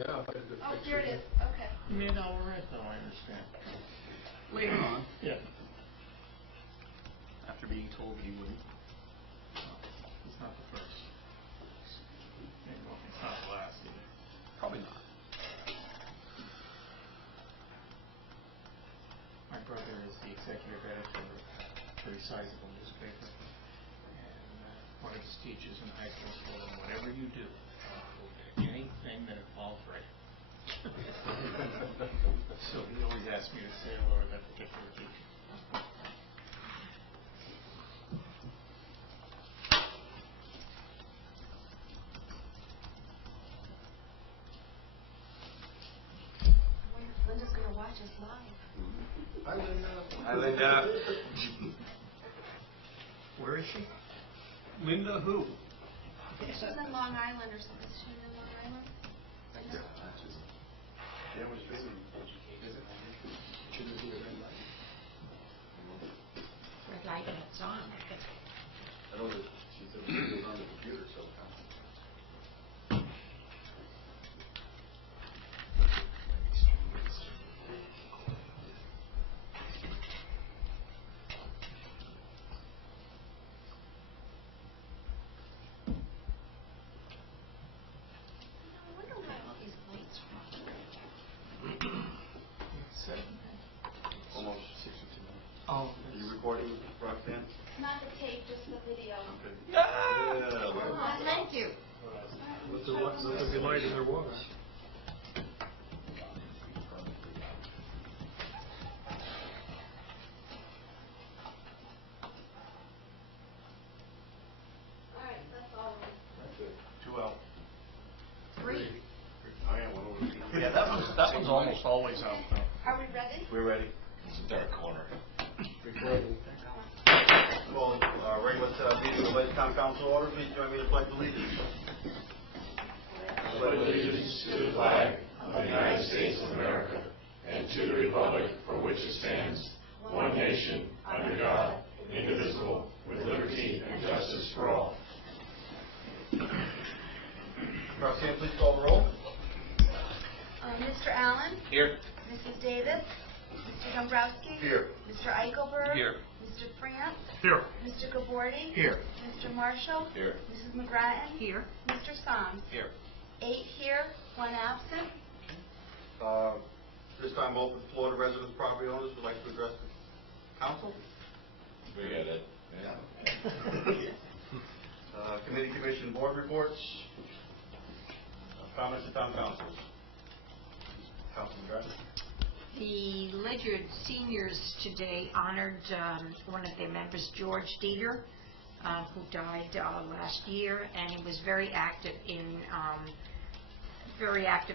Yeah, I'll find a good Oh, picture. here it is. Okay. You may not wear it though, I understand. Later on, Yeah. after being told that he wouldn't. It's not the first. It's not the last either. Probably not. My brother is the executive editor of a very sizable newspaper, and one of his teachers in high school told him, whatever you do, don't pick anything that involves rape. So he always asked me to say hello to that particular teacher. I wonder if Linda's going to watch us live. Hi, Linda. Hi, Linda. Where is she? Linda who? She's in Long Island or something. Is she in Long Island? Yeah, yeah, was busy. She didn't do the red light. Red light and it's on. I know that she said she was on the computer, so. I wonder where all these lights from. Almost 62 minutes. Oh, Are you recording, Roxanne? Not the tape, just the video. Okay. Oh, Yeah. thank you. Let there be light in their water. All right, that's all of it. That's it. 2 out. 3. I am one over. Yeah, that one's almost always out though. Are we ready? We're ready. It's a dark corner. Recording. Well, regular meeting of the Lake Town Council order, please join me in the pledge of allegiance. I pledge allegiance to the flag of the United States of America and to the republic for which it stands, one nation, under God, indivisible, with liberty and justice for all. Roxanne, please call the roll. Mr. Allen? Here. Mrs. Davis? Mr. Dombrowski? Here. Mr. Eichelberg? Here. Mr. France? Here. Mr. Gabordi? Here. Mr. Marshall? Here. Mrs. McGrattan? Here. Mr. Soms? Here. 8 here, 1 absent. This time, open the floor to residents, property owners who would like to address the council. Forget it. Committee, commission, board reports. Comments to town councils. Councilman Dratton. The Ledyard seniors today honored one of their members, George Dieter, who died last year, and he was very active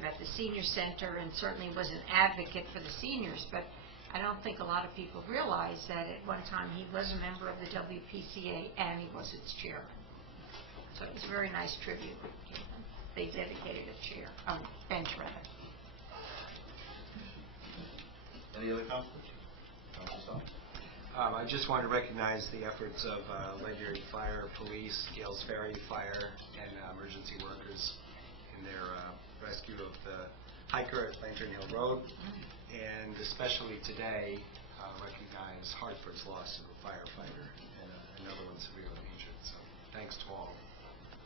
at the senior center, and certainly was an advocate for the seniors. But I don't think a lot of people realize that at one time he was a member of the WPCA and he was its chairman. So it was a very nice tribute. They dedicated a bench rather. Any other councilors? Council Soms. I just want to recognize the efforts of Ledyard Fire, Police, Gales Ferry Fire, and emergency workers in their rescue of the hiker at Lantern Hill Road, and especially today recognize Hartford's loss of a firefighter and another one severely injured. So thanks to all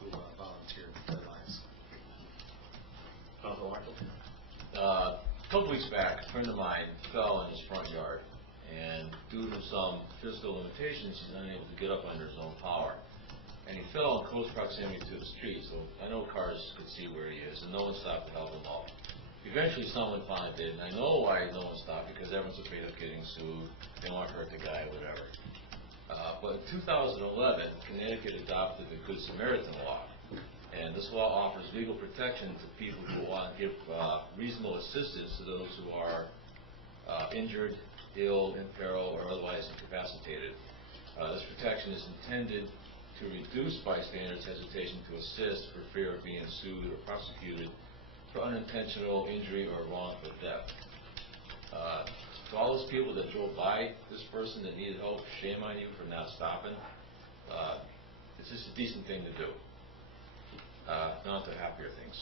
who volunteered their lives. Councilman Marshall. A couple weeks back, a friend of mine fell in his front yard, and due to some physical limitations, he's unable to get up under his own power. And he fell in close proximity to the street, so I know cars could see where he is, and no one stopped to help him out. Eventually, someone finally did, and I know why no one stopped, because everyone's afraid of getting sued. They want to hurt the guy, whatever. But in 2011, Connecticut adopted the Good Samaritan law. And this law offers legal protection to people who want to give reasonable assistance to those who are injured, ill, in peril, or otherwise incapacitated. This protection is intended to reduce bystanders' hesitation to assist for fear of being sued or prosecuted for unintentional injury or wrongful death. To all those people that drove by this person that needed help, shame on you for not stopping. It's just a decent thing to do. Not to happier things.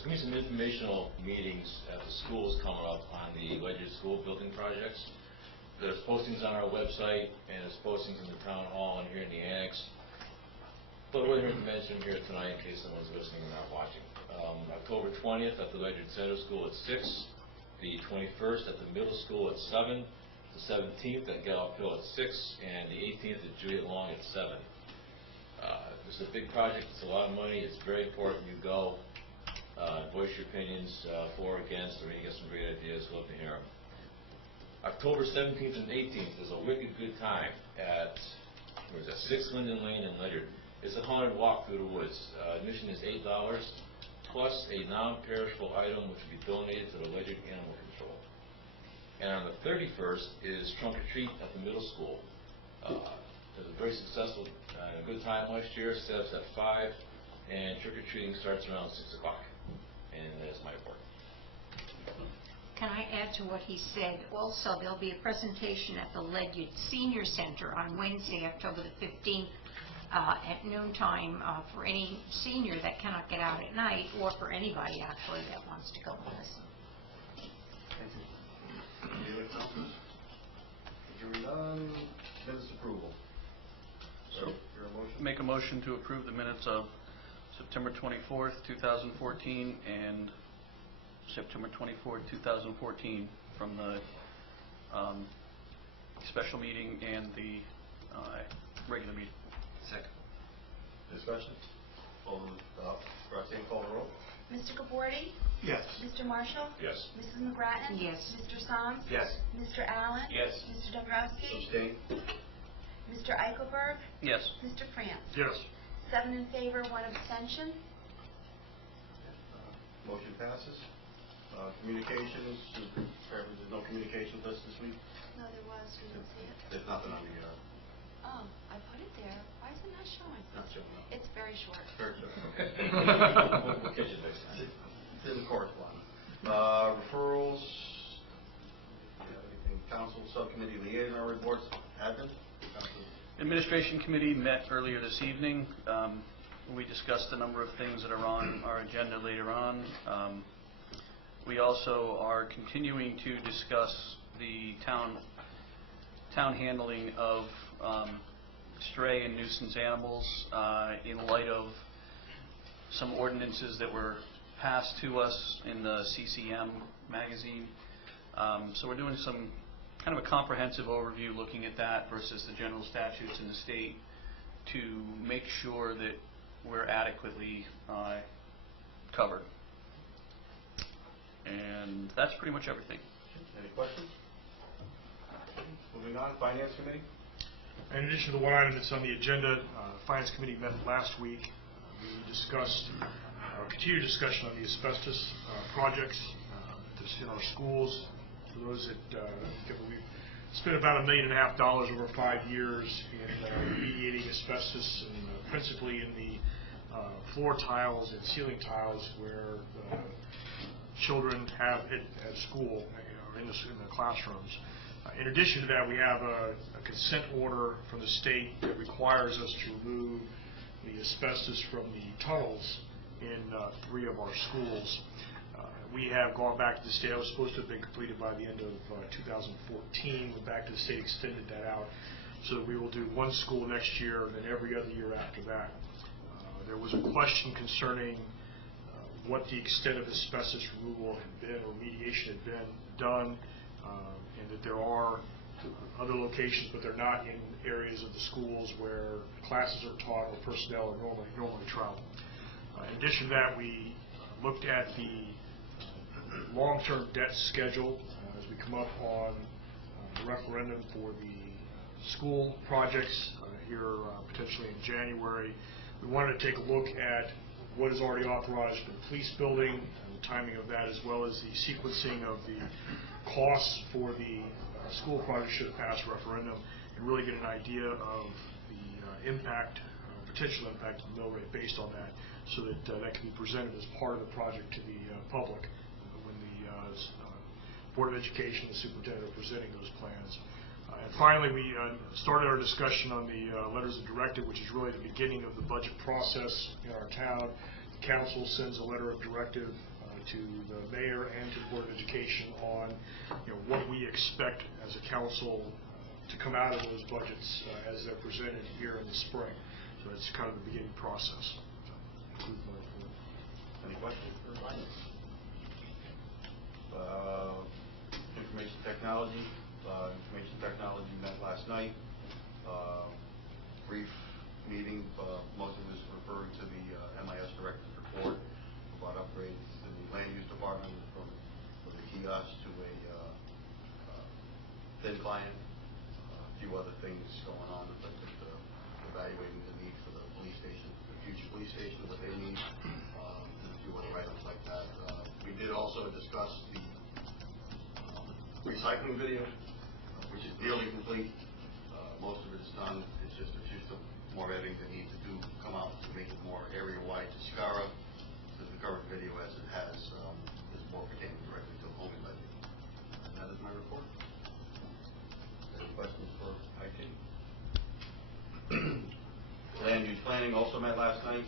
there's going to be some informational meetings at the schools coming up on the Ledyard school building projects. There's postings on our website, and there's postings in the town hall and here in the annex. But we're going to mention them here tonight in case someone's listening and not watching. October 20th at the Ledyard Center School at 6, the 21st at the middle school at 7, the 17th at Gallup Hill at 6, and the 18th at Juliet Long at 7. This is a big project. It's a lot of money. It's very important you go. Voice your opinions for or against, or you get some great ideas. Love to hear them. October 17th and 18th is a wicked good time at, where is that, 6 Linden Lane in Ledyard. It's a haunted walk through the woods. Admission is $8, plus a non-perishable item which will be donated to the Ledyard Animal Control. And on the 31st is Trunk or Treat at the middle school. It was a very successful, good time last year. Starts at 5, and trick-or-treating starts around 6 o'clock. And that's my report. Can I add to what he said? Also, there'll be a presentation at the Ledyard Senior Center on Wednesday, October the 15th, at noontime, for any senior that cannot get out at night, or for anybody, actually, that wants to go and listen. Thank you. Any other comments? Hearing none, minutes approval. So, your motion? Make a motion to approve the minutes of September 24th, 2014, and September 24th, 2014, from the special meeting and the regular meeting. Second. Discussion? Roxanne, call the roll. Mr. Gabordi? Yes. Mr. Marshall? Yes. Mrs. McGrattan? Yes. Mr. Soms? Yes. Mr. Allen? Yes. Mr. Dombrowski? Abstain? Mr. Eichelberg? Yes. Mr. France? Yes. 7 in favor, 1 abstention. Motion passes. Communications, there's no communications list this week? No, there was, we didn't see it. There's nothing on the, Oh, I put it there. Why is it not showing? not showing up. It's very short. Very good. We'll catch you next time. Didn't correspond. Referrals. Do you have anything? Council Subcommittee Liaison Reports. Admin? Council. Administration Committee met earlier this evening. We discussed a number of things that are on our agenda later on. We also are continuing to discuss the town handling of stray and nuisance animals in light of some ordinances that were passed to us in the CCM magazine. So we're doing some kind of a comprehensive overview looking at that versus the general statutes in the state to make sure that we're adequately covered. And that's pretty much everything. Any questions? Moving on, Finance Committee. In addition to the one item that's on the agenda, the Finance Committee met last week. We discussed, continued discussion on the asbestos projects in our schools. For those that, we've spent about $1.5 million over 5 years in remediating asbestos, and principally in the floor tiles and ceiling tiles where children have it at school, or in the classrooms. In addition to that, we have a consent order from the state that requires us to remove the asbestos from the tunnels in 3 of our schools. We have gone back to the state. It was supposed to have been completed by the end of 2014. Went back to the state, extended that out, so that we will do 1 school next year and then every other year after that. There was a question concerning what the extent of asbestos removal had been, or remediation had been done, and that there are other locations, but they're not in areas of the schools where classes are taught or personnel are normally travel. In addition to that, we looked at the long-term debt schedule as we come up on the referendum for the school projects here potentially in January. We wanted to take a look at what is already authorized for the police building, and the timing of that, as well as the sequencing of the costs for the school project should it pass referendum, and really get an idea of the impact, potential impact of the mill rate based on that, so that that can be presented as part of the project to the public when the Board of Education and the superintendent are presenting those plans. And finally, we started our discussion on the letters of directive, which is really the beginning of the budget process in our town. The council sends a letter of directive to the mayor and to the Board of Education on, what we expect as a council to come out of those budgets as they're presented here in the spring. So that's kind of the beginning process. That concludes my report. Any questions for Mike? Information technology. Information technology met last night. Brief meeting. Most of it is referring to the MIS director's report about upgrades in the land use department from the kiosk to a thin client. A few other things going on, but just evaluating the need for the police station, the future police station, what they need, and a few other items like that. We did also discuss the recycling video, which is nearly complete. Most of it is done. It's just a few more editing that need to come out to make it more area-wide to SCARA. So the current video, as it has, is more pertaining directly to the homing budget. And that is my report. Any questions for IT? Land use planning also met last night.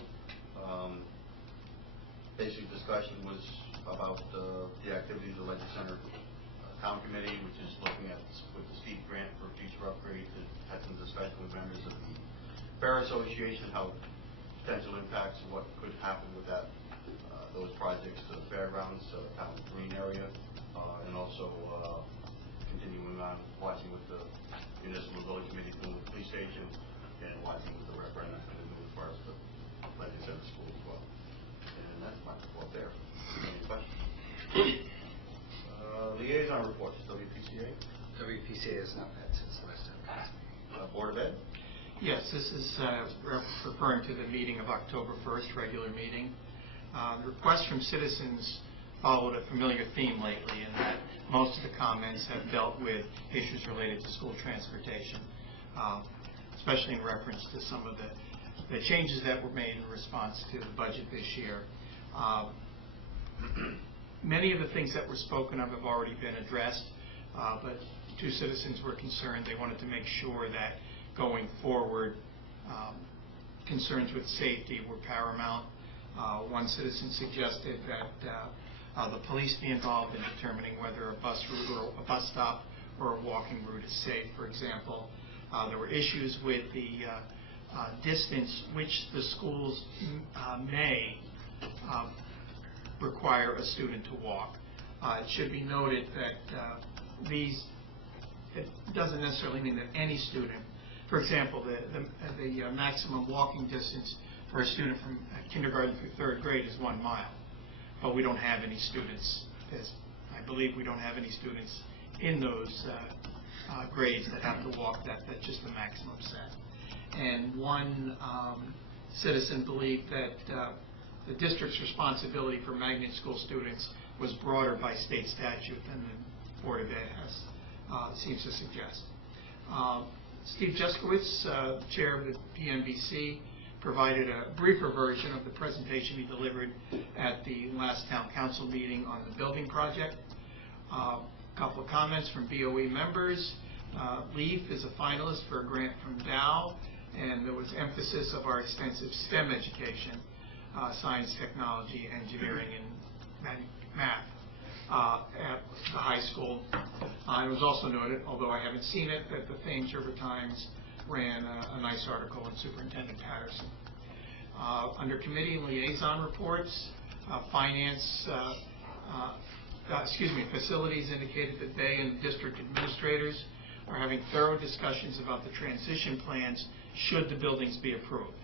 Basic discussion was about the activities of the Ledyard Center Town Committee, which is looking at with the steep grant for future upgrades, and had some discussion with members of the Fair Association, how potential impacts of what could happen with that, those projects to the fairgrounds, town green area, and also continuing on watching with the municipal building committee doing the police station, and watching with the referendum going to do as far as the Ledyard Center School as well. And that's my report there. Any questions? Liaison reports. WPCA. WPCA has not met since the last time. Board of Ed. Yes, this is referring to the meeting of October 1st, regular meeting. The requests from citizens followed a familiar theme lately in that most of the comments have dealt with issues related to school transportation, especially in reference to some of the changes that were made in response to the budget this year. Many of the things that were spoken of have already been addressed, but two citizens were concerned. They wanted to make sure that going forward, concerns with safety were paramount. One citizen suggested that the police be involved in determining whether a bus route or a bus stop or a walking route is safe, for example. There were issues with the distance which the schools may require a student to walk. It should be noted that it doesn't necessarily mean that any student, for example, the maximum walking distance for a student from kindergarten through third grade is 1 mile, but we don't have any students, I believe we don't have any students in those grades that have to walk that's just the maximum set. And one citizen believed that the district's responsibility for magnet school students was broader by state statute than the Board of Ed seems to suggest. Steve Juskowitz, chair of the PMBC, provided a briefer version of the presentation he delivered at the last town council meeting on the building project. A couple of comments from BOE members. LEAF is a finalist for a grant from Dow, and there was emphasis of our extensive STEM education, science, technology, engineering, and math at the high school. It was also noted, although I haven't seen it, that the Thames River Times ran a nice article on Superintendent Patterson. Under committee and liaison reports, facilities indicated that they and district administrators are having thorough discussions about the transition plans should the buildings be approved.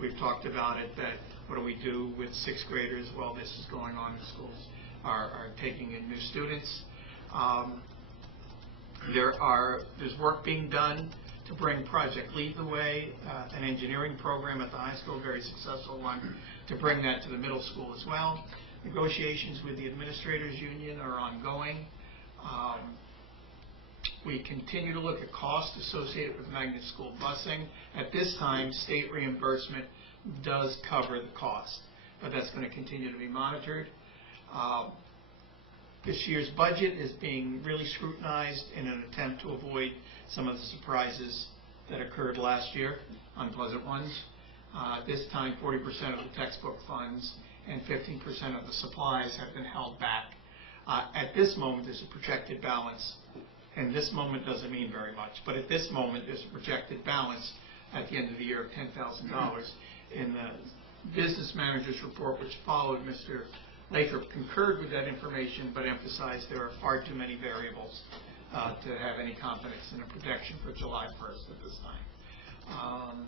We've talked about it, that what do we do with 6th graders while this is going on in schools, are taking in new students. There's work being done to bring Project Lead the Way, an engineering program at the high school, a very successful one, to bring that to the middle school as well. Negotiations with the administrators union are ongoing. We continue to look at costs associated with magnet school busing. At this time, state reimbursement does cover the cost, but that's going to continue to be monitored. This year's budget is being really scrutinized in an attempt to avoid some of the surprises that occurred last year, unpleasant ones. This time, 40% of the textbook funds and 15% of the supplies have been held back. At this moment, there's a projected balance, and this moment doesn't mean very much, but at this moment, there's a projected balance at the end of the year of $10,000. In the business manager's report, which followed, Mr. Lathrop concurred with that information, but emphasized there are far too many variables to have any confidence in a projection for July 1st at this time.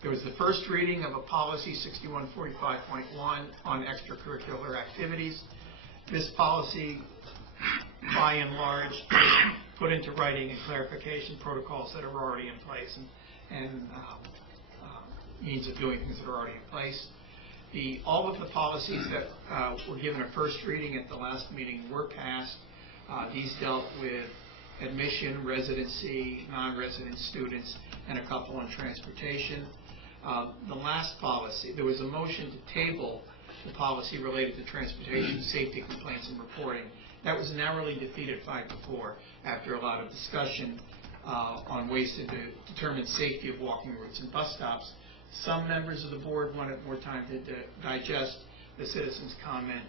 There was the first reading of a policy 6145.1 on extracurricular activities. This policy, by and large, put into writing and clarification protocols that are already in place and means of doing things that are already in place. All of the policies that were given a first reading at the last meeting were passed. These dealt with admission, residency, non-resident students, and a couple on transportation. The last policy, there was a motion to table the policy related to transportation, safety complaints, and reporting. That was narrowly defeated 5-4 after a lot of discussion on ways to determine safety of walking routes and bus stops. Some members of the board wanted more time to digest the citizens' comment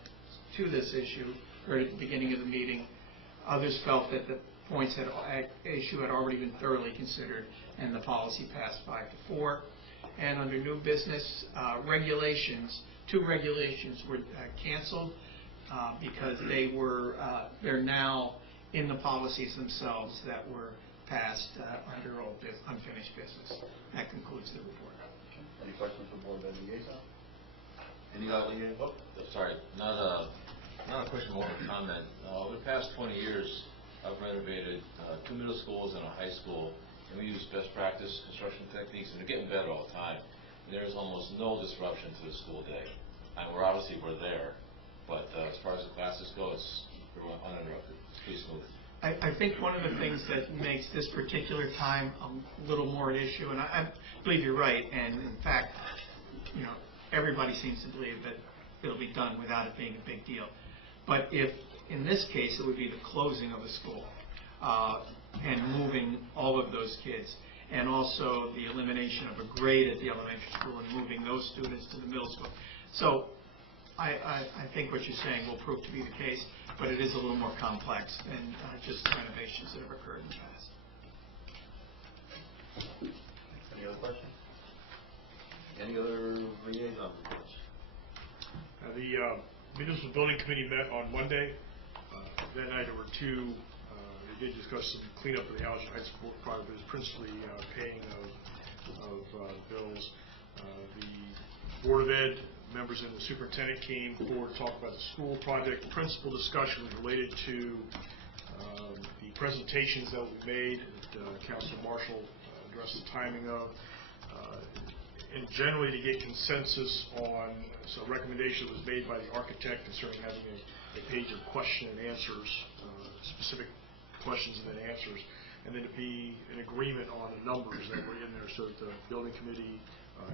to this issue, heard at the beginning of the meeting. Others felt that the issue had already been thoroughly considered, and the policy passed 5-4. And under new business regulations, 2 regulations were canceled because they're now in the policies themselves that were passed under unfinished business. That concludes the report. Any questions for board liaison? Any liaison? Sorry, not a question, more of a comment. Over the past 20 years, I've renovated 2 middle schools and a high school, and we use best practice construction techniques, and they're getting better all the time. And there's almost no disruption to the school day. And we're there, but as far as the classes go, it's uninterrupted. It's pretty smooth. I think one of the things that makes this particular time a little more an issue, and I believe you're right, and in fact, everybody seems to believe that it'll be done without it being a big deal. But if, in this case, it would be the closing of the school and moving all of those kids, and also the elimination of a grade at the elementary school and moving those students to the middle school. So I think what you're saying will prove to be the case, but it is a little more complex than just renovations that have occurred in the past. Any other questions? Any other liaison reports? The Municipal Building Committee met on Monday. That night there were 2, they did discuss some cleanup of the Allergen Heights project, but it was principally paying of bills. The Board of Ed members and the superintendent came forward to talk about the school project. The principal discussion was related to the presentations that we made that Councilor Marshall addressed the timing of, and generally to get consensus on a recommendation that was made by the architect concerning having a page of question and answers, specific questions and then answers, and then to be in agreement on the numbers that were in there so that the building committee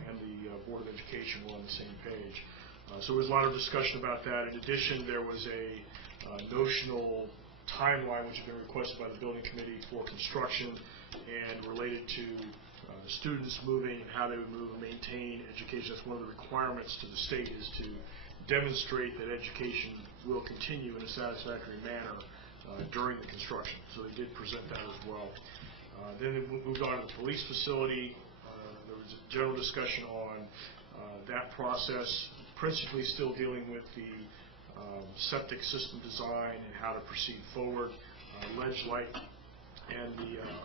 and the Board of Education were on the same page. So there was a lot of discussion about that. In addition, there was a notional timeline which had been requested by the building committee for construction and related to students moving and how they would move and maintain education. That's one of the requirements to the state, is to demonstrate that education will continue in a satisfactory manner during the construction. So they did present that as well. Then they moved on to the police facility. There was a general discussion on that process, principally still dealing with the septic system design and how to proceed forward. Ledyard and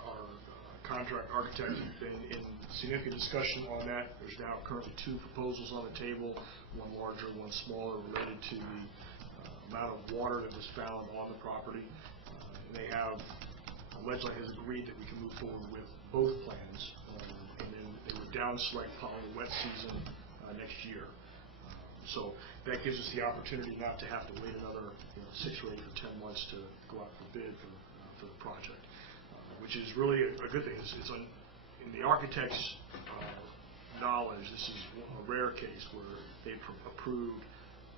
our contract architect have been in significant discussion on that. There's now currently 2 proposals on the table, one larger, one smaller, related to the amount of water that was found on the property. Ledyard has agreed that we can move forward with both plans, and then they would down select following the wet season next year. So that gives us the opportunity not to have to wait another 6 or 8 or 10 months to go out for bid for the project, which is really a good thing. It's in the architect's knowledge, this is a rare case where they approved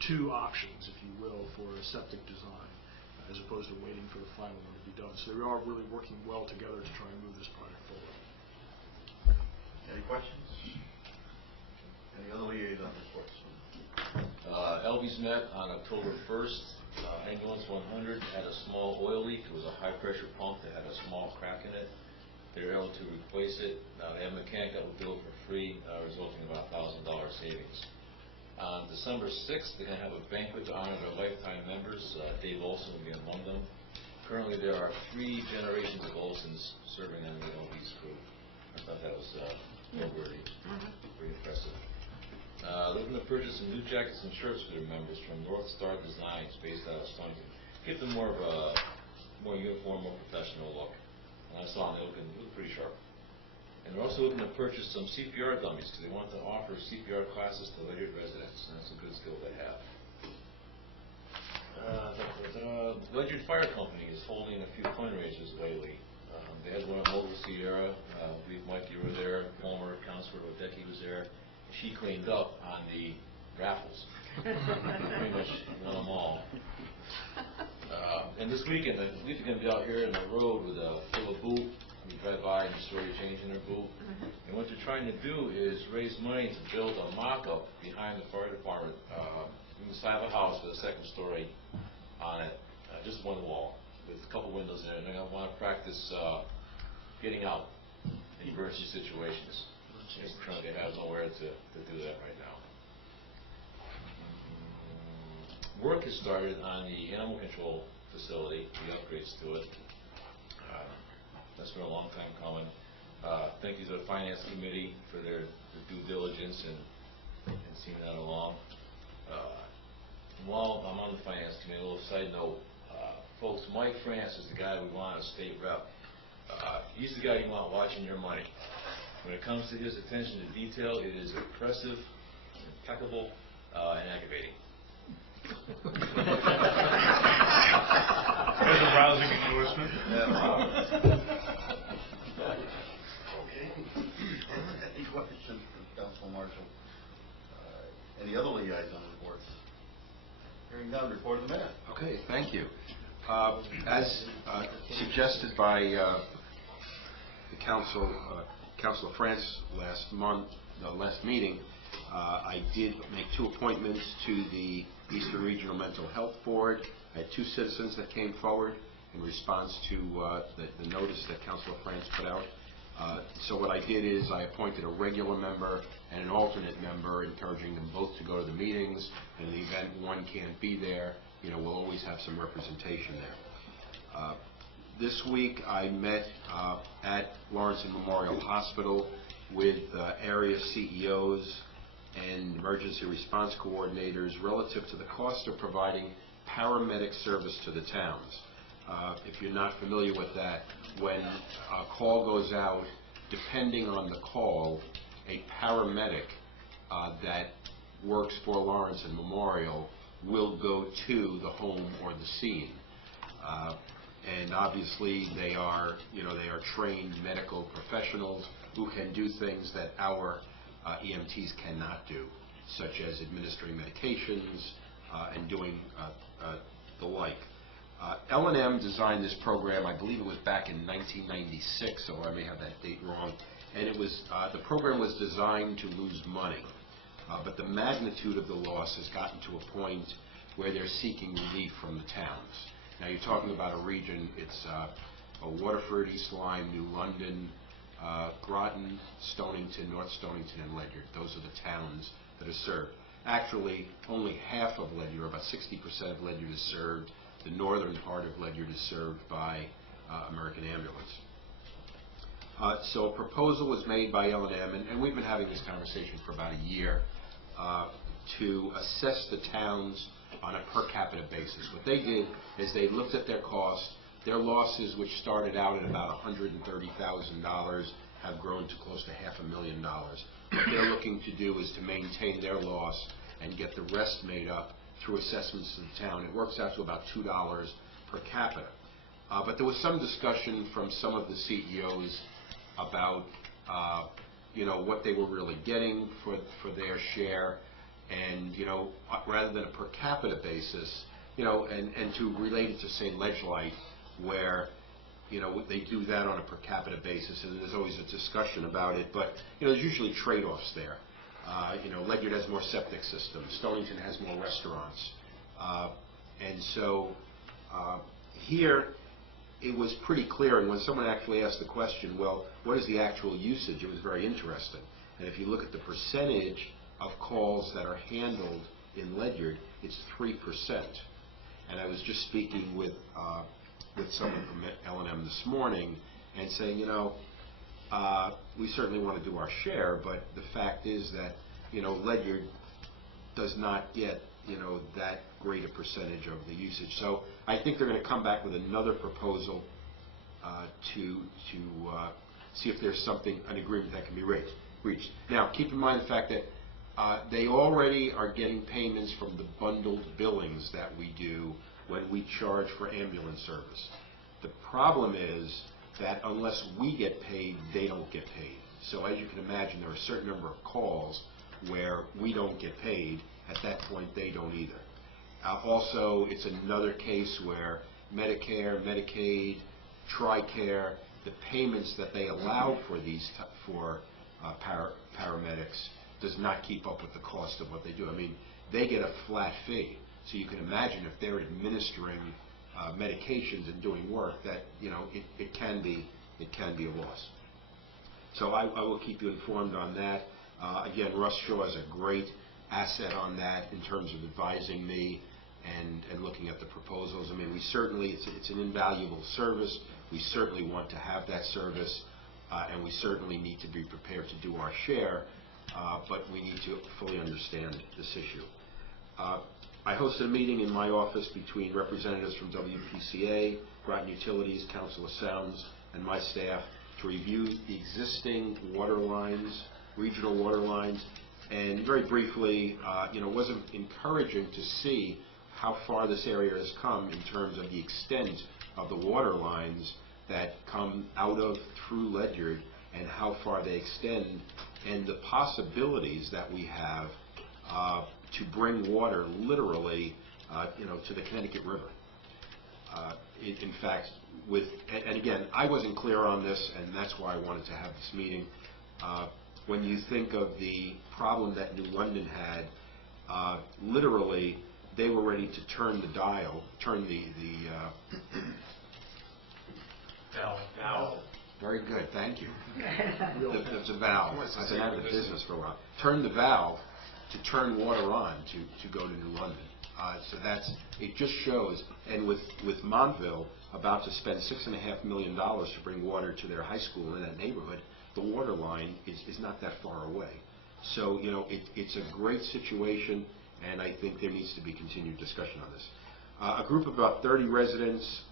2 options, if you will, for a septic design, as opposed to waiting for the final one to be done. So they are really working well together to try and move this project forward. Any questions? Any other liaison reports? Elby's met on October 1st. Ambulance 100 had a small oil leak. It was a high-pressure pump that had a small crack in it. They were able to replace it. They have a mechanic that will do it for free, resulting in about $1,000 savings. On December 6th, they're going to have a banquet to honor their lifetime members. Dave Olson will be among them. Currently, there are 3 generations of Olsons serving on the LB's crew. I thought that was noteworthy, pretty impressive. They're going to purchase some new jackets and shirts for their members from North Star Designs, based out of Stonington. Give them more of a more uniform, more professional look. And I saw them; they look pretty sharp. And they're also looking to purchase some CPR dummies because they want to offer CPR classes to Ledyard residents, and that's a good skill they have. Ledyard Fire Company is holding a few fundraisers lately. They had one at Mobile Sierra. I believe, Mike, you were there. Former Councilor Wadecki was there. She cleaned up on the raffles. Pretty much won them all. And this weekend, the police are going to be out here on the road with a full of boot. You drive by and you saw you changing their boot. And what they're trying to do is raise money to build a mock-up behind the fire department, in the side of a house with a second story on it, just one wall with a couple windows in it. And they're going to want to practice getting out in emergency situations. They have nowhere to do that right now. Work has started on the animal control facility, the upgrades to it. That's been a long time coming. Thank you to the Finance Committee for their due diligence and seeing that along. While I'm on the Finance Committee, a little side note, folks, Mike France is the guy we want as state rep. He's the guy you want watching your money. When it comes to his attention to detail, it is impressive, impeccable, and aggravating. That's a rousing endorsement. Okay. Any questions for Council Marshall? Any other liaison reports? Hearing none, report of the mayor. Okay, thank you. As suggested by the Councilor France last meeting, I did make 2 appointments to the Eastern Regional Mental Health Board. I had 2 citizens that came forward in response to the notice that Councilor France put out. So what I did is I appointed a regular member and an alternate member, encouraging them both to go to the meetings. In the event one can't be there, we'll always have some representation there. This week I met at Lawrence Memorial Hospital with area CEOs and emergency response coordinators relative to the cost of providing paramedic service to the towns. If you're not familiar with that, when a call goes out, depending on the call, a paramedic that works for Lawrence and Memorial will go to the home or the scene. And obviously they are trained medical professionals who can do things that our EMTs cannot do, such as administering medications and doing the like. L&M designed this program, I believe it was back in 1996, so I may have that date wrong, and it was the program was designed to lose money, but the magnitude of the loss has gotten to a point where they're seeking relief from the towns. Now you're talking about a region, it's Waterford, East Lyme, New London, Groton, Stonington, North Stonington, and Ledyard. Those are the towns that are served. Actually, only half of Ledyard, about 60% of Ledyard is served. The northern part of Ledyard is served by American Ambulance. So a proposal was made by L&M, and we've been having this conversation for about a year, to assess the towns on a per capita basis. What they did is they looked at their costs. Their losses, which started out at about $130,000, have grown to close to $500,000. What they're looking to do is to maintain their loss and get the rest made up through assessments to the town. It works out to about $2 per capita. But there was some discussion from some of the CEOs about what they were really getting for their share, and rather than a per capita basis, and to relate it to, say, Ledgelight, where they do that on a per capita basis, and there's always a discussion about it, but there's usually trade-offs there. Ledyard has more septic systems. Stonington has more restaurants. And so here, it was pretty clear, and when someone actually asked the question, well, what is the actual usage, it was very interesting. And if you look at the percentage of calls that are handled in Ledyard, it's 3%. And I was just speaking with someone from L&M this morning and saying, we certainly want to do our share, but the fact is that, Ledyard does not get, that great a percentage of the usage. So I think they're going to come back with another proposal to see if there's an agreement that can be reached. Now, keep in mind the fact that they already are getting payments from the bundled billings that we do when we charge for ambulance service. The problem is that unless we get paid, they don't get paid. So as you can imagine, there are a certain number of calls where we don't get paid. At that point, they don't either. Also, it's another case where Medicare, Medicaid, TRICARE, the payments that they allow for these paramedics does not keep up with the cost of what they do. I mean, they get a flat fee. So you can imagine if they're administering medications and doing work, that it can be a loss. So I will keep you informed on that. Again, Russ Shaw is a great asset on that in terms of advising me and looking at the proposals. I mean, it's an invaluable service. We certainly want to have that service, and we certainly need to be prepared to do our share, but we need to fully understand this issue. I hosted a meeting in my office between representatives from WPCA, Groton Utilities, Council of Sounds, and my staff to review the existing water lines, regional water lines, and very briefly, it wasn't encouraging to see how far this area has come in terms of the extent of the water lines that come through Ledyard and how far they extend, and the possibilities that we have to bring water literally, to the Connecticut River. In fact, and again, I wasn't clear on this, and that's why I wanted to have this meeting. When you think of the problem that New London had, literally, they were ready to turn the dial, turn the Valve. Very good, thank you. There's a valve. I've been out of the business for a while. Turn the valve to turn water on to go to New London. So it just shows, and with Montville about to spend $6.5 million to bring water to their high school in that neighborhood, the water line is not that far away. So, it's a great situation, and I think there needs to be continued discussion on this. A group of about 30 residents,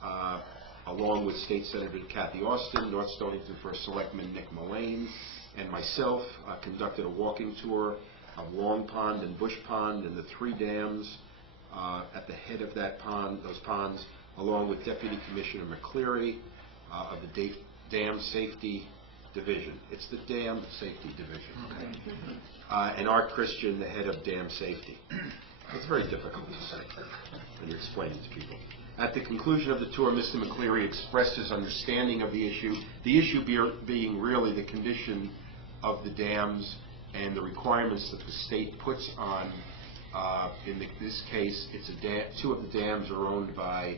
along with State Senator Kathy Austin, North Stonington First Selectman Nick Mullane, and myself, conducted a walking tour of Long Pond and Bush Pond and the 3 dams at the head of those ponds, along with Deputy Commissioner McCleary of the Dam Safety Division. It's the Dam Safety Division. Okay. And Art Christian, the head of Dam Safety. It's very difficult to say when you're explaining to people. At the conclusion of the tour, Mr. McCleary expressed his understanding of the issue being really the condition of the dams and the requirements that the state puts on. In this case, it's 2 of the dams are owned by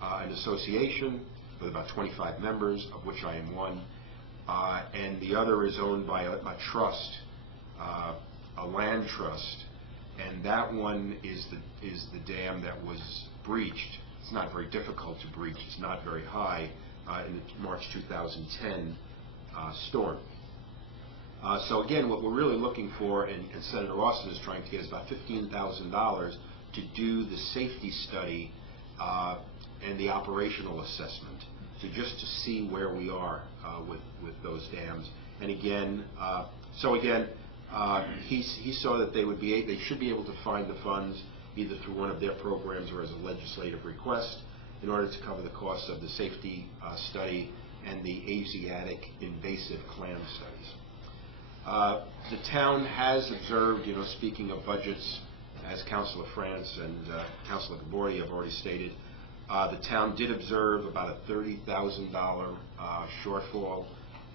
an association with about 25 members, of which I am one. And the other is owned by a trust, a land trust, and that one is the dam that was breached. It's not very difficult to breach. It's not very high in the March 2010 storm. So again, what we're really looking for, and Senator Austin is trying to get, is about $15,000 to do the safety study and the operational assessment, just to see where we are with those dams. And again, he saw that they should be able to find the funds either through one of their programs or as a legislative request in order to cover the costs of the safety study and the Asiatic invasive clam studies. The town has observed, speaking of budgets, as Councilor France and Councilor Gabordi have already stated, the town did observe about a $30,000 shortfall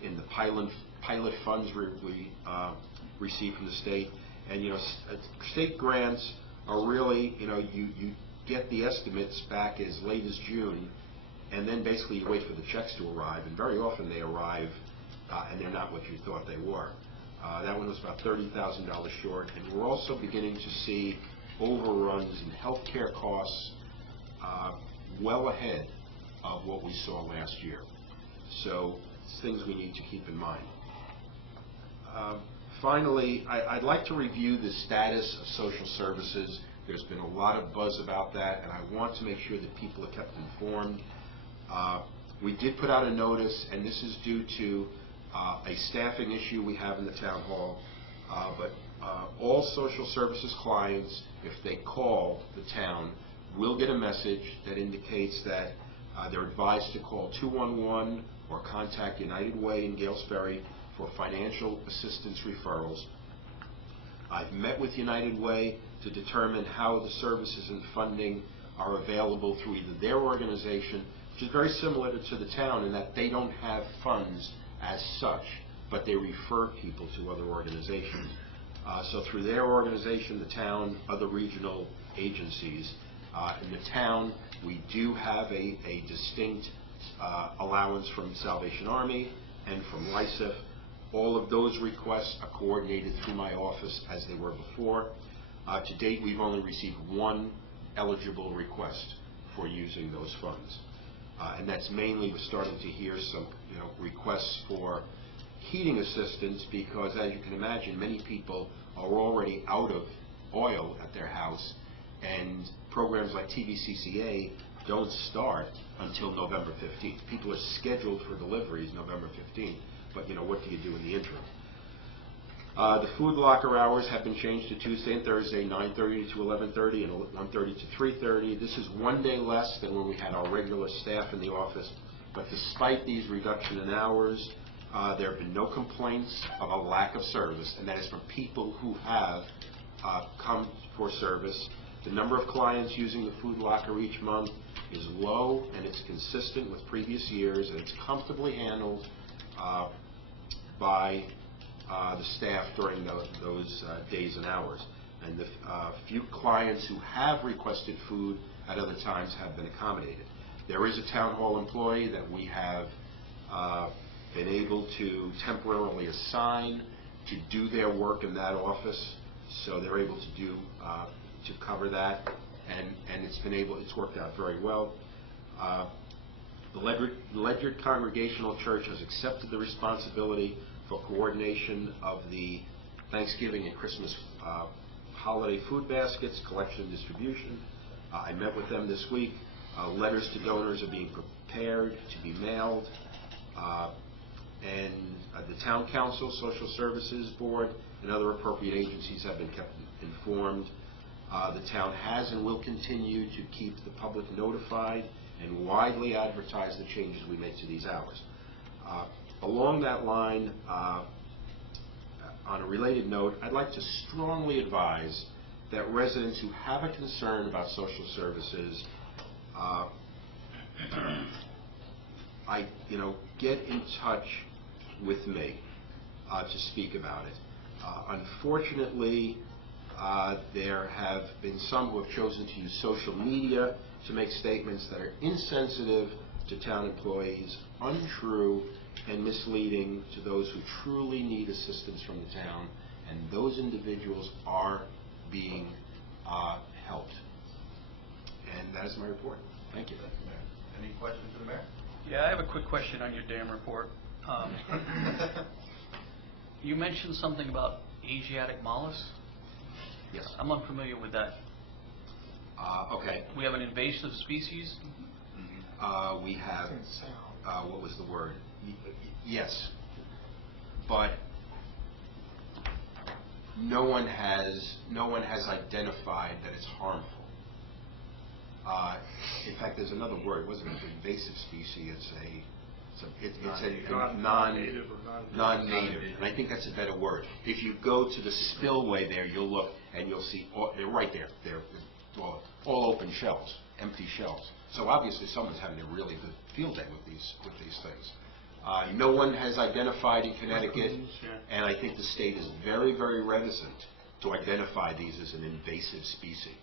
in the pilot funds receive from the state. And, state grants are really, you get the estimates back as late as June, and then basically you wait for the checks to arrive, and very often they arrive and they're not what you thought they were. That one was about $30,000 short, and we're also beginning to see overruns in healthcare costs well ahead of what we saw last year. So it's things we need to keep in mind. Finally, I'd like to review the status of social services. There's been a lot of buzz about that, and I want to make sure that people are kept informed. We did put out a notice, and this is due to a staffing issue we have in the town hall, but all social services clients, if they call the town, will get a message that indicates that they're advised to call 211 or contact United Way in Gales Ferry for financial assistance referrals. I've met with United Way to determine how the services and funding are available through either their organization, which is very similar to the town in that they don't have funds as such, but they refer people to other organizations. So through their organization, the town, other regional agencies, in the town, we do have a distinct allowance from Salvation Army and from LICEF. All of those requests are coordinated through my office as they were before. To date, we've only received one eligible request for using those funds. And that's mainly, we're starting to hear some requests for heating assistance because, as you can imagine, many people are already out of oil at their house, and programs like TVCCA don't start until November 15th. People are scheduled for deliveries November 15th, but what do you do in the interim? The food locker hours have been changed to Tuesday and Thursday, 9:30 to 11:30 and 1:30 to 3:30. This is one day less than when we had our regular staff in the office, but despite these reduction in hours, there have been no complaints of a lack of service, and that is from people who have come for service. The number of clients using the food locker each month is low, and it's consistent with previous years, and it's comfortably handled by the staff during those days and hours. And the few clients who have requested food at other times have been accommodated. There is a town hall employee that we have been able to temporarily assign to do their work in that office, so they're able to do to cover that, and it's worked out very well. The Ledyard Congregational Church has accepted the responsibility for coordination of the Thanksgiving and Christmas holiday food baskets, collection and distribution. I met with them this week. Letters to donors are being prepared to be mailed. And the Town Council, Social Services Board, and other appropriate agencies have been kept informed. The town has and will continue to keep the public notified and widely advertise the changes we make to these hours. Along that line, on a related note, I'd like to strongly advise that residents who have a concern about social services, get in touch with me to speak about it. Unfortunately, there have been some who have chosen to use social media to make statements that are insensitive to town employees, untrue, and misleading to those who truly need assistance from the town, and those individuals are being helped. And that is my report. Thank you. Any questions for the mayor? Yeah, I have a quick question on your dam report. You mentioned something about Asiatic mollusk. Yes. I'm unfamiliar with that. Okay. We have an invasive species? We have, what was the word? Yes. But no one has identified that it's harmful. In fact, there's another word. It wasn't an invasive species. It's a non-native. And I think that's a better word. If you go to the spillway there, you'll look and you'll see they're right there. They're all open shells, empty shells. So obviously someone's having a really good field day with these things. No one has identified in Connecticut, Yeah. and I think the state is very, very reticent to identify these as an invasive species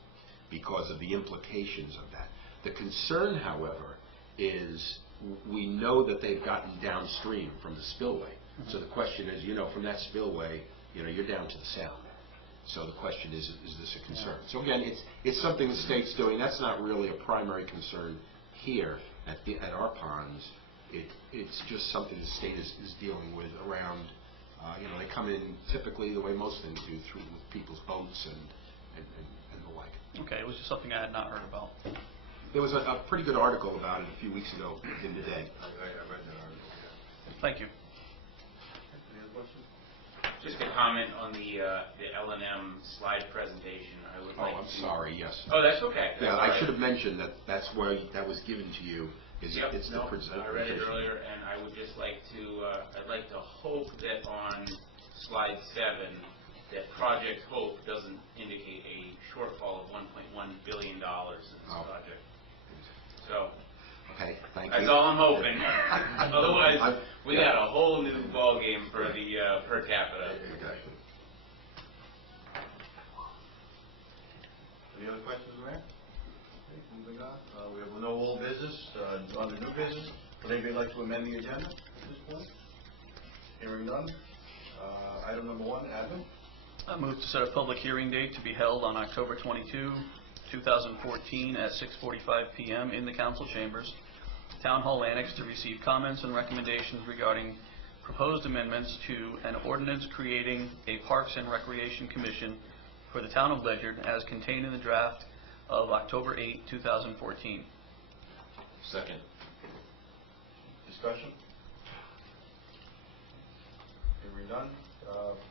because of the implications of that. The concern, however, is we know that they've gotten downstream from the spillway. So the question is, from that spillway, you're down to the sound. So the question is this a concern? So again, it's something the state's doing. That's not really a primary concern here at our ponds. It's just something the state is dealing with around, they come in typically the way most things do, through with people's boats and the like. Okay, it was just something I had not heard about. There was a pretty good article about it a few weeks ago in the Day. I read that article, yeah. Thank you. Any other questions? Just a comment on the L&M slide presentation. I would like I'm to... sorry, yes. Oh, that's okay. Yeah, That's all I right. should have mentioned that that was given to you. Yep, It's the no, presentation. I read it earlier, and I would just like to, I'd like to hope that on slide 7, that Project Hope doesn't indicate a shortfall of $1.1 billion in this project. So, Okay, thank you. that's all I'm hoping. Otherwise, we got a whole new ballgame for the per capita. Okay. Any other questions, Mayor? Okay, moving on. We have no old business. Under new business, would anybody like to amend the agenda at this point? Hearing none. Item number 1, admin. I move to set a public hearing date to be held on October 22, 2014 at 6:45 p.m. in the council chambers, Town Hall Annex, to receive comments and recommendations regarding proposed amendments to an ordinance creating a Parks and Recreation Commission for the town of Ledyard as contained in the draft of October 8, 2014. Second. Discussion? Hearing none.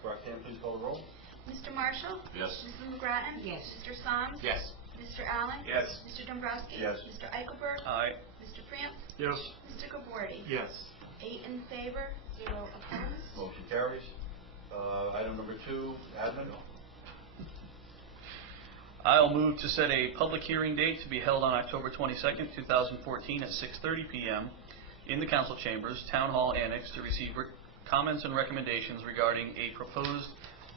Roxanne, please call the roll. Mr. Marshall? Yes. Mrs. McGrattan? Yes. Mr. Soms? Yes. Mr. Allen? Yes. Mr. Dombrowski? Yes. Mr. Eichelberg? Aye. Mr. France? Yes. Mr. Gabordi? Yes. 8 in favor, 0 opposed. Motion carries. Item number 2, admin. I'll move to set a public hearing date to be held on October 22nd, 2014 at 6:30 p.m. in the council chambers, Town Hall Annex, to receive comments and recommendations regarding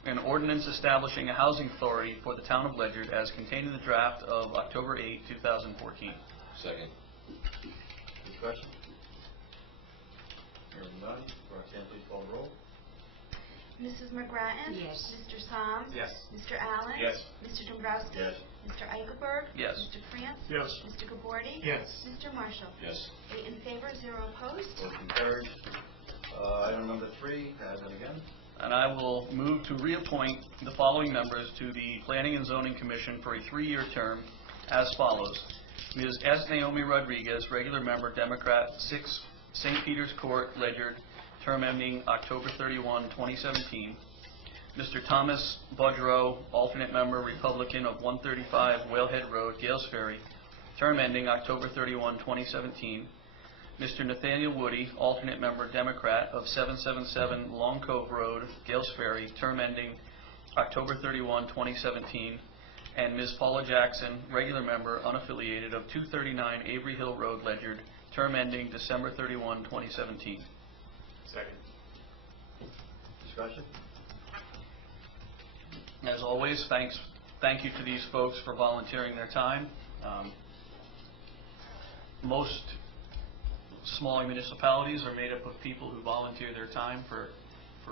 an ordinance establishing a housing authority for the town of Ledyard as contained in the draft of October 8, 2014. Second. Discussion? Hearing none. Roxanne, please call the roll. Mrs. McGrattan? Yes. Mr. Soms? Yes. Mr. Allen? Yes. Mr. Dombrowski? Yes. Mr. Eichelberg? Yes. Mr. France? Yes. Mr. Gabordi? Yes. Mr. Marshall? Yes. 8 in favor, 0 opposed. Motion carries. Item number 3, admin again. And I will move to reappoint the following members to the Planning and Zoning Commission for a 3-year term as follows. Ms. S. Naomi Rodriguez, regular member, Democrat, 6 St. Peter's Court, Ledyard, term ending October 31, 2017. Mr. Thomas Budrow, alternate member, Republican, of 135 Whalehead Road, Gales Ferry, term ending October 31, 2017. Mr. Nathaniel Woody, alternate member, Democrat, of 777 Long Cove Road, Gales Ferry, term ending October 31, 2017. And Ms. Paula Jackson, regular member, unaffiliated, of 239 Avery Hill Road, Ledyard, term ending December 31, 2017. Second. Discussion? As always, thank you to these folks for volunteering their time. Most smaller municipalities are made up of people who volunteer their time for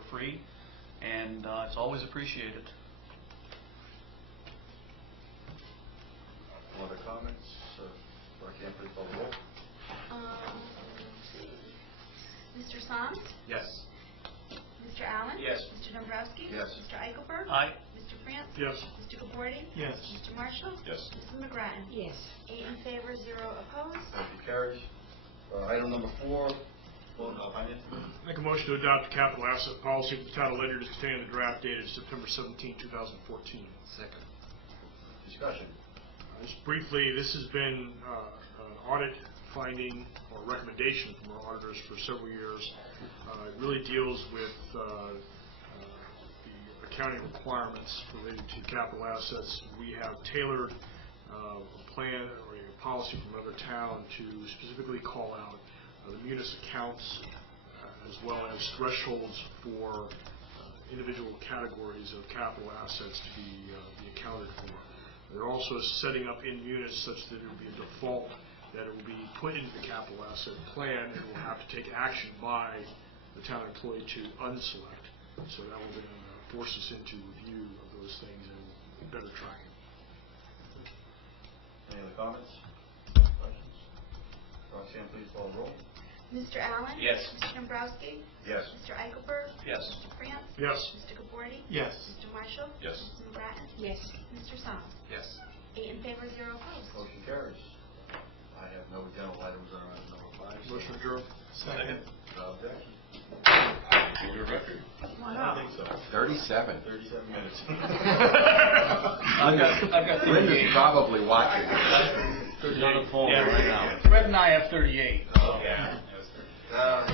free, and it's always appreciated. Other comments? Roxanne, please call the roll. Let's see. Mr. Soms? Yes. Mr. Allen? Yes. Mr. Dombrowski? Yes. Mr. Eichelberg? Aye. Mr. France? Yes. Mr. Gabordi? Yes. Mr. Marshall? Yes. Mrs. McGrattan? Yes. 8 in favor, 0 opposed. Motion carries. Item number 4, finance. Make a motion to adopt the capital asset policy for the town of Ledyard as contained in the draft dated September 17, 2014. Second. Discussion. Just briefly, this has been an audit finding or recommendation from our auditors for several years. It really deals with the accounting requirements related to capital assets. We have tailored a plan or a policy from another town to specifically call out the munis accounts as well as thresholds for individual categories of capital assets to be accounted for. They're also setting up in units such that it will be a default that it will be put into the capital asset plan and will have to take action by the town employee to unselect. So that will then force us into review of those things and better tracking. Any other comments? Questions? Roxanne, please call the roll. Mr. Allen? Yes. Mr. Dombrowski? Yes. Mr. Eichelberg? Yes. Mr. France? Yes. Mr. Gabordi? Yes. Mr. Marshall? Yes. Mrs. McGrattan? Yes. Mr. Song? Yes. 8 in favor, 0 opposed. Motion carries. I have no general items on item number 5. Motion adjourned. Second. Without objection. For your record, I think so. 37. 37 minutes. I've got Linda's 38. probably watching. She's on the phone Yeah, right now. Fred and I have 38. Yeah. Uh,